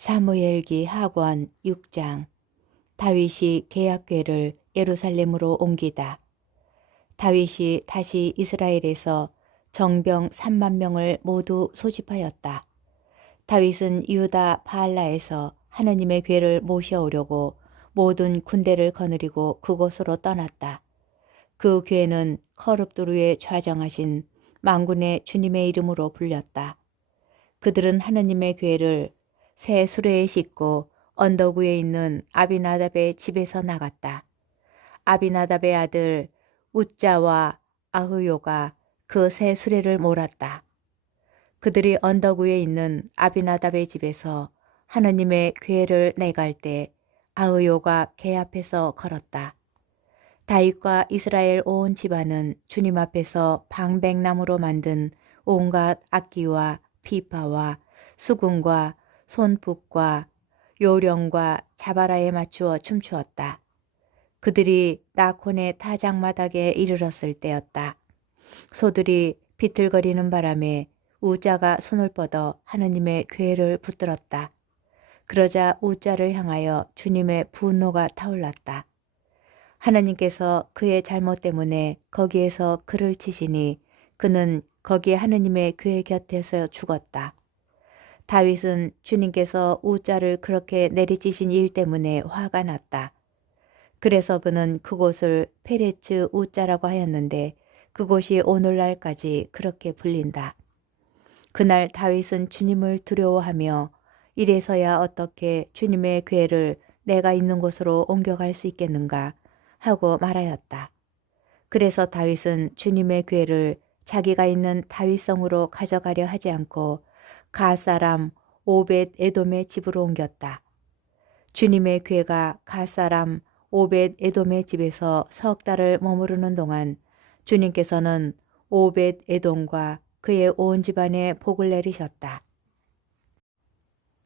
사무엘기 하권 6장. 다윗이 계약궤를 예루살렘으로 옮기다. 다윗이 다시 이스라엘에서 정병 3만 명을 모두 소집하였다. 다윗은 유다 바알라에서 하느님의 궤를 모셔오려고 모든 군대를 거느리고 그곳으로 떠났다. 그 궤는 커룹두루에 좌정하신 만군의 주님의 이름으로 불렸다. 그들은 하느님의 궤를 새 수레에 싣고 언덕 위에 있는 아비나답의 집에서 나갔다. 아비나답의 아들 웃자와 아흐요가 그 새 수레를 몰았다. 그들이 언덕 위에 있는 아비나답의 집에서 하느님의 궤를 내갈 때 아흐요가 궤 앞에서 걸었다. 다윗과 이스라엘 온 집안은 주님 앞에서 방백나무로 만든 온갖 악기와 피파와 수금과 손북과 요령과 자바라에 맞추어 춤추었다. 그들이 나콘의 타작마당에 이르렀을 때였다. 소들이 비틀거리는 바람에 우자가 손을 뻗어 하느님의 궤를 붙들었다. 그러자 우자를 향하여 주님의 분노가 타올랐다. 하나님께서 그의 잘못 때문에 거기에서 그를 치시니 그는 거기에 하느님의 궤 곁에서 죽었다. 다윗은 주님께서 우자를 그렇게 내리치신 일 때문에 화가 났다. 그래서 그는 그곳을 페레츠 우자라고 하였는데 그곳이 오늘날까지 그렇게 불린다. 그날 다윗은 주님을 두려워하며 이래서야 어떻게 주님의 궤를 내가 있는 곳으로 옮겨갈 수 있겠는가 하고 말하였다. 그래서 다윗은 주님의 궤를 자기가 있는 다윗성으로 가져가려 하지 않고 가 사람 오벳 에돔의 집으로 옮겼다. 주님의 궤가 가 사람 오벳 에돔의 집에서 석 달을 머무르는 동안 주님께서는 오벳 에돔과 그의 온 집안에 복을 내리셨다.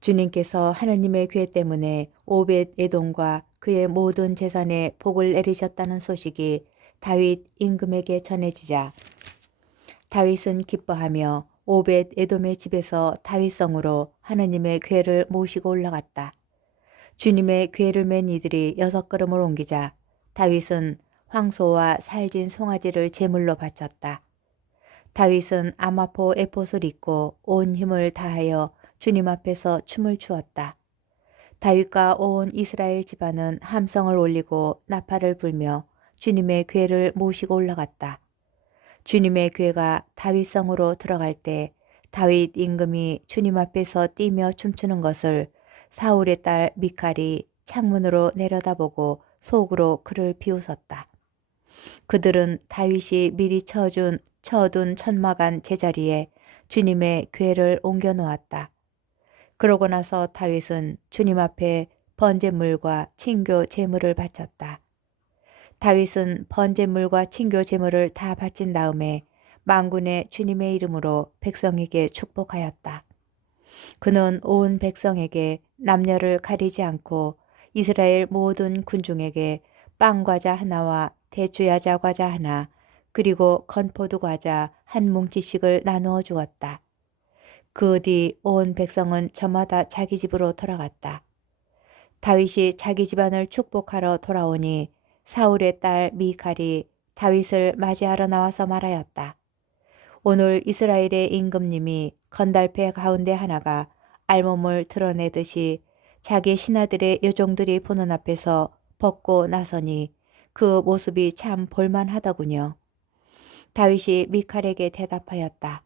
주님께서 하느님의 궤 때문에 오벳 에돔과 그의 모든 재산에 복을 내리셨다는 소식이 다윗 임금에게 전해지자 다윗은 기뻐하며 오벳 에돔의 집에서 다윗성으로 하느님의 궤를 모시고 올라갔다. 주님의 궤를 맨 이들이 6걸음을 옮기자 다윗은 황소와 살진 송아지를 제물로 바쳤다. 다윗은 아마포 에봇을 입고 온 힘을 다하여 주님 앞에서 춤을 추었다. 다윗과 온 이스라엘 집안은 함성을 올리고 나팔을 불며 주님의 궤를 모시고 올라갔다. 주님의 궤가 다윗성으로 들어갈 때 다윗 임금이 주님 앞에서 뛰며 춤추는 것을 사울의 딸 미칼이 창문으로 내려다보고 속으로 그를 비웃었다. 그들은 다윗이 미리 쳐둔 천막안 제자리에 주님의 궤를 옮겨 놓았다. 그러고 나서 다윗은 주님 앞에 번제물과 친교 제물을 바쳤다. 다윗은 번제물과 친교 제물을 다 바친 다음에 만군의 주님의 이름으로 백성에게 축복하였다. 그는 온 백성에게 남녀를 가리지 않고 이스라엘 모든 군중에게 빵과자 하나와 대추야자 과자 하나 그리고 건포도 과자 한 뭉치씩을 나누어 주었다. 그 뒤 온 백성은 저마다 자기 집으로 돌아갔다. 다윗이 자기 집안을 축복하러 돌아오니 사울의 딸 미칼이 다윗을 맞이하러 나와서 말하였다. 오늘 이스라엘의 임금님이 건달패 가운데 하나가 알몸을 드러내듯이 자기 신하들의 여종들이 보는 앞에서 벗고 나서니 그 모습이 참 볼만하더군요. 다윗이 미칼에게 대답하였다.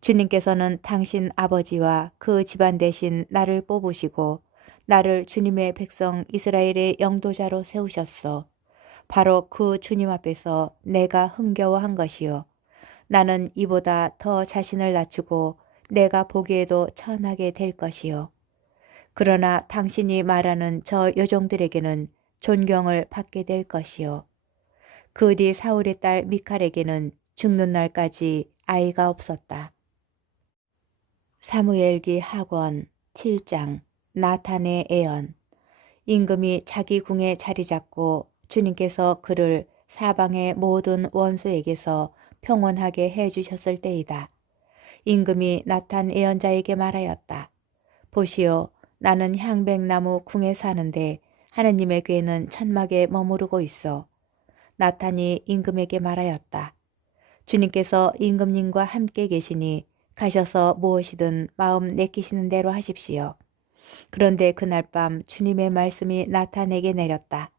주님께서는 당신 아버지와 그 집안 대신 나를 뽑으시고 나를 주님의 백성 이스라엘의 영도자로 세우셨소. 바로 그 주님 앞에서 내가 흥겨워한 것이요. 나는 이보다 더 자신을 낮추고 내가 보기에도 천하게 될 것이요. 그러나 당신이 말하는 저 여종들에게는 존경을 받게 될 것이요. 그 뒤 사울의 딸 미칼에게는 죽는 날까지 아이가 없었다. 사무엘기 하권 7장. 나탄의 애언. 임금이 자기 궁에 자리 잡고 주님께서 그를 사방의 모든 원수에게서 평온하게 해주셨을 때이다. 임금이 나탄 예언자에게 말하였다. 보시오, 나는 향백나무 궁에 사는데 하느님의 괴는 천막에 머무르고 있어. 나탄이 임금에게 말하였다. 주님께서 임금님과 함께 계시니 가셔서 무엇이든 마음 내키시는 대로 하십시오. 그런데 그날 밤 주님의 말씀이 나탄에게 내렸다.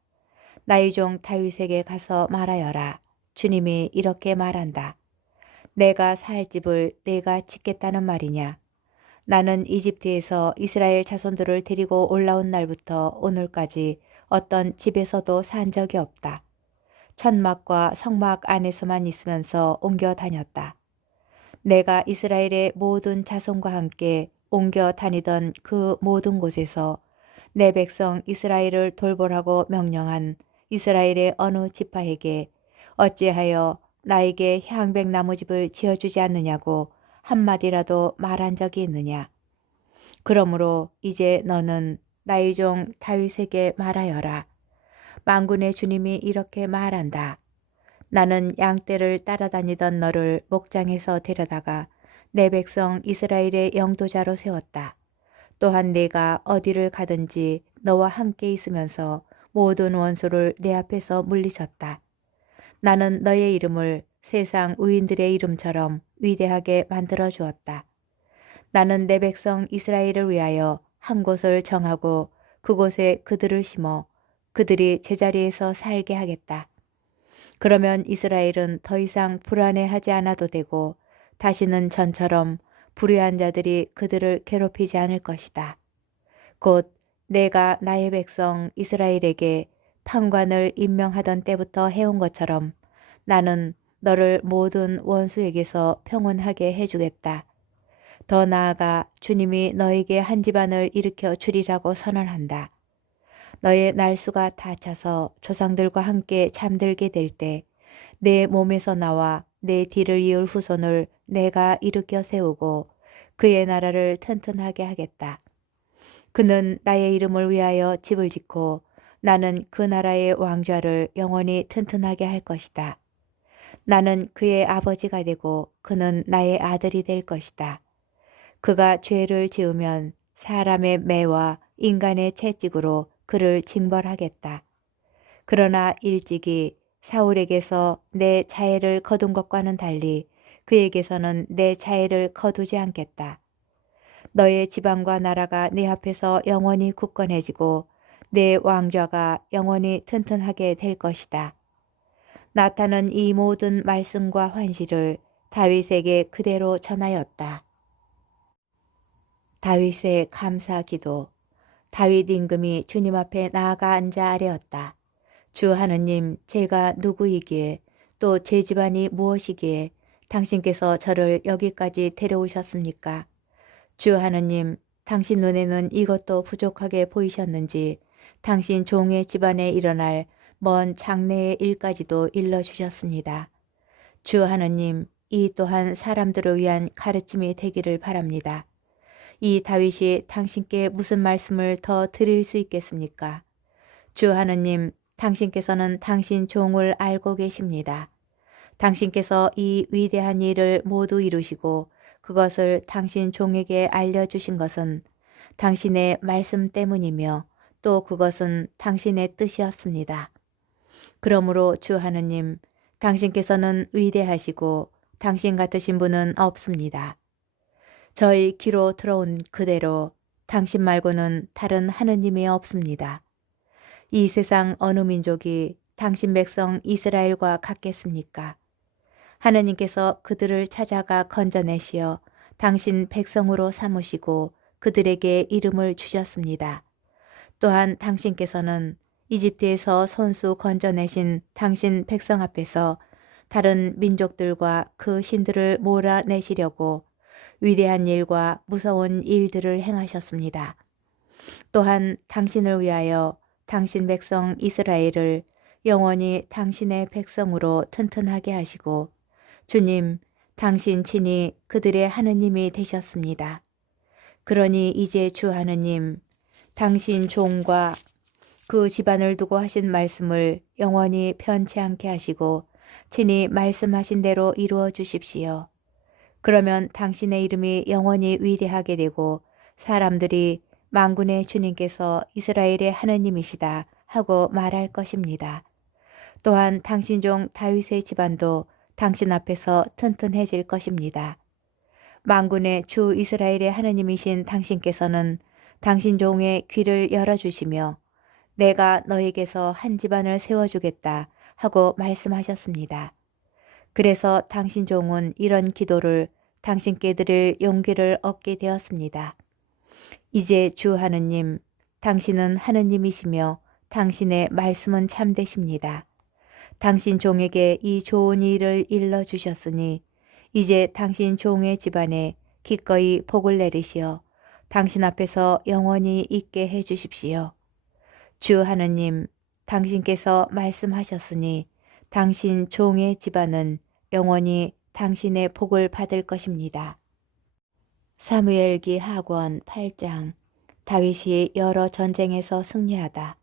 나의 종 다윗에게 가서 말하여라. 주님이 이렇게 말한다. 내가 살 집을 내가 짓겠다는 말이냐. 나는 이집트에서 이스라엘 자손들을 데리고 올라온 날부터 오늘까지 어떤 집에서도 산 적이 없다. 천막과 성막 안에서만 있으면서 옮겨 다녔다. 내가 이스라엘의 모든 자손과 함께 옮겨 다니던 그 모든 곳에서 내 백성 이스라엘을 돌보라고 명령한 이스라엘의 어느 지파에게 어찌하여 나에게 향백나무집을 지어주지 않느냐고 한마디라도 말한 적이 있느냐. 그러므로 이제 너는 나의 종 다윗에게 말하여라. 만군의 주님이 이렇게 말한다. 나는 양떼를 따라다니던 너를 목장에서 데려다가 내 백성 이스라엘의 영도자로 세웠다. 또한 내가 어디를 가든지 너와 함께 있으면서 모든 원수를 내 앞에서 물리쳤다. 나는 너의 이름을 세상 의인들의 이름처럼 위대하게 만들어 주었다. 나는 내 백성 이스라엘을 위하여 한 곳을 정하고 그곳에 그들을 심어 그들이 제자리에서 살게 하겠다. 그러면 이스라엘은 더 이상 불안해하지 않아도 되고 다시는 전처럼 불의한 자들이 그들을 괴롭히지 않을 것이다. 곧 내가 나의 백성 이스라엘에게 판관을 임명하던 때부터 해온 것처럼 나는 너를 모든 원수에게서 평온하게 해주겠다. 더 나아가 주님이 너에게 한 집안을 일으켜 주리라고 선언한다. 너의 날수가 다 차서 조상들과 함께 잠들게 될 때 내 몸에서 나와 내 뒤를 이을 후손을 내가 일으켜 세우고 그의 나라를 튼튼하게 하겠다. 그는 나의 이름을 위하여 집을 짓고 나는 그 나라의 왕좌를 영원히 튼튼하게 할 것이다. 나는 그의 아버지가 되고 그는 나의 아들이 될 것이다. 그가 죄를 지으면 사람의 매와 인간의 채찍으로 그를 징벌하겠다. 그러나 일찍이 사울에게서 내 자애를 거둔 것과는 달리 그에게서는 내 자애를 거두지 않겠다. 너의 지방과 나라가 내 앞에서 영원히 굳건해지고 내 왕좌가 영원히 튼튼하게 될 것이다. 나탄은 이 모든 말씀과 환시를 다윗에게 그대로 전하였다. 다윗의 감사 기도. 다윗 임금이 주님 앞에 나아가 앉아 아뢰었다. 주 하느님, 제가 누구이기에 또 제 집안이 무엇이기에 당신께서 저를 여기까지 데려오셨습니까? 주 하느님, 당신 눈에는 이것도 부족하게 보이셨는지 당신 종의 집안에 일어날 먼 장래의 일까지도 일러주셨습니다. 주 하느님, 이 또한 사람들을 위한 가르침이 되기를 바랍니다. 이 다윗이 당신께 무슨 말씀을 더 드릴 수 있겠습니까? 주 하느님, 당신께서는 당신 종을 알고 계십니다. 당신께서 이 위대한 일을 모두 이루시고 그것을 당신 종에게 알려주신 것은 당신의 말씀 때문이며 또 그것은 당신의 뜻이었습니다. 그러므로 주 하느님, 당신께서는 위대하시고 당신 같으신 분은 없습니다. 저희 귀로 들어온 그대로 당신 말고는 다른 하느님이 없습니다. 이 세상 어느 민족이 당신 백성 이스라엘과 같겠습니까? 하느님께서 그들을 찾아가 건져내시어 당신 백성으로 삼으시고 그들에게 이름을 주셨습니다. 또한 당신께서는 이집트에서 손수 건져내신 당신 백성 앞에서 다른 민족들과 그 신들을 몰아내시려고 위대한 일과 무서운 일들을 행하셨습니다. 또한 당신을 위하여 당신 백성 이스라엘을 영원히 당신의 백성으로 튼튼하게 하시고 주님, 당신 친히 그들의 하느님이 되셨습니다. 그러니 이제 주 하느님, 당신 종과 그 집안을 두고 하신 말씀을 영원히 편치 않게 하시고 친히 말씀하신 대로 이루어 주십시오. 그러면 당신의 이름이 영원히 위대하게 되고 사람들이 만군의 주님께서 이스라엘의 하느님이시다 하고 말할 것입니다. 또한 당신 종 다윗의 집안도 당신 앞에서 튼튼해질 것입니다. 만군의 주 이스라엘의 하느님이신 당신께서는 당신 종의 귀를 열어주시며 내가 너에게서 한 집안을 세워주겠다 하고 말씀하셨습니다. 그래서 당신 종은 이런 기도를 당신께 드릴 용기를 얻게 되었습니다. 이제 주 하느님, 당신은 하느님이시며 당신의 말씀은 참되십니다. 당신 종에게 이 좋은 일을 일러주셨으니 이제 당신 종의 집안에 기꺼이 복을 내리시어 당신 앞에서 영원히 있게 해 주십시오. 주 하느님, 당신께서 말씀하셨으니 당신 종의 집안은 영원히 당신의 복을 받을 것입니다. 사무엘기 하권 8장. 다윗이 여러 전쟁에서 승리하다.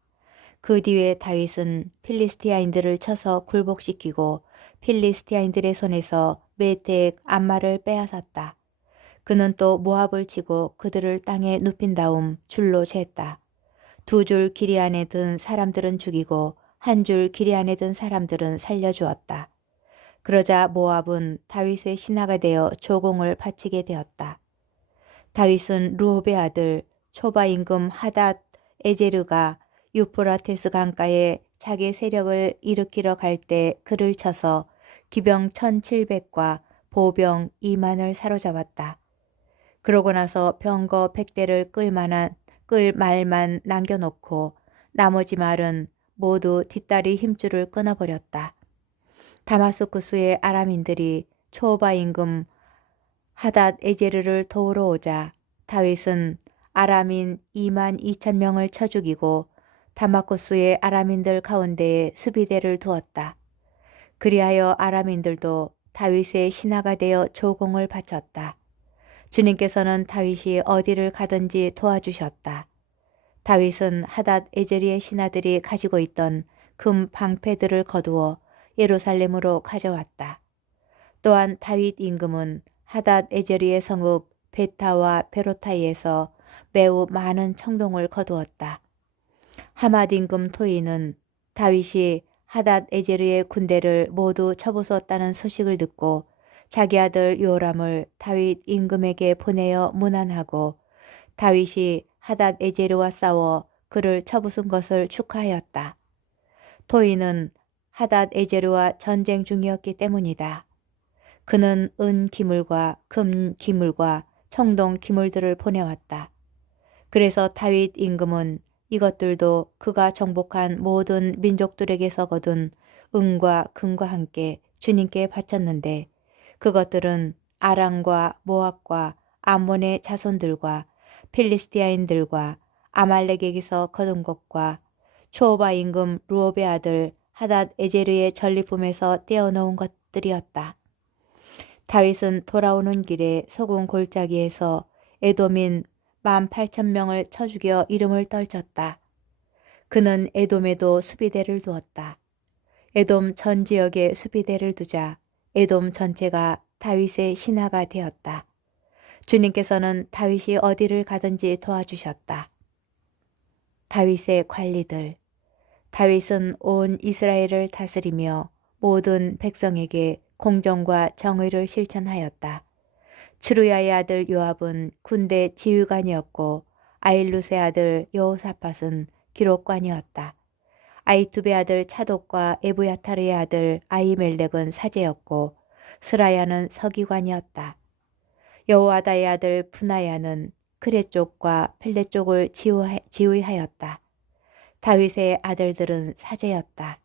그 뒤에 다윗은 필리스티아인들을 쳐서 굴복시키고 필리스티아인들의 손에서 메텍 암마를 빼앗았다. 그는 또 모압을 치고 그들을 땅에 눕힌 다음 줄로 쟀다. 2줄 길이 안에 든 사람들은 죽이고 1줄 길이 안에 든 사람들은 살려주었다. 그러자 모압은 다윗의 신하가 되어 조공을 바치게 되었다. 다윗은 루옵의 아들 초바 임금 하닷 에제르가 유프라테스 강가에 자기 세력을 일으키러 갈 때 그를 쳐서 기병 1700과 보병 2만을 사로잡았다. 그러고 나서 병거 100대를 끌 말만 남겨놓고 나머지 말은 모두 뒷다리 힘줄을 끊어버렸다. 다마스쿠스의 아람인들이 초바 임금 하닷 에제르를 도우러 오자 다윗은 아람인 2만 2천 명을 쳐 죽이고 다마코스의 아람인들 가운데에 수비대를 두었다. 그리하여 아람인들도 다윗의 신하가 되어 조공을 바쳤다. 주님께서는 다윗이 어디를 가든지 도와주셨다. 다윗은 하닷 에제리의 신하들이 가지고 있던 금 방패들을 거두어 예루살렘으로 가져왔다. 또한 다윗 임금은 하닷 에제리의 성읍 베타와 베로타이에서 매우 많은 청동을 거두었다. 하맛 임금 토이는 다윗이 하닷 에제르의 군대를 모두 쳐부수었다는 소식을 듣고 자기 아들 요람을 다윗 임금에게 보내어 문안하고 다윗이 하닷 에제르와 싸워 그를 쳐부순 것을 축하하였다. 토이는 하닷 에제르와 전쟁 중이었기 때문이다. 그는 은 기물과 금 기물과 청동 기물들을 보내왔다. 그래서 다윗 임금은 이것들도 그가 정복한 모든 민족들에게서 거둔 은과 금과 함께 주님께 바쳤는데 그것들은 아람과 모압과 암몬의 자손들과 필리스티아인들과 아말렉에게서 거둔 것과 초바 임금 루옵의 아들 하닷 에제르의 전리품에서 떼어놓은 것들이었다. 다윗은 돌아오는 길에 소금 골짜기에서 에돔인 18,000명을 쳐 죽여 이름을 떨쳤다. 그는 에돔에도 수비대를 두었다. 에돔 전 지역에 수비대를 두자 에돔 전체가 다윗의 신하가 되었다. 주님께서는 다윗이 어디를 가든지 도와주셨다. 다윗의 관리들. 다윗은 온 이스라엘을 다스리며 모든 백성에게 공정과 정의를 실천하였다. 츠루야의 아들 요압은 군대 지휘관이었고 아일룻의 아들 여호사밧은 기록관이었다. 아이투베의 아들 차독과 에브야타르의 아들 아히멜렉은 사제였고 스라야는 서기관이었다. 여호아다의 아들 푸나야는 크레 쪽과 펠레 쪽을 지휘하였다. 다윗의 아들들은 사제였다.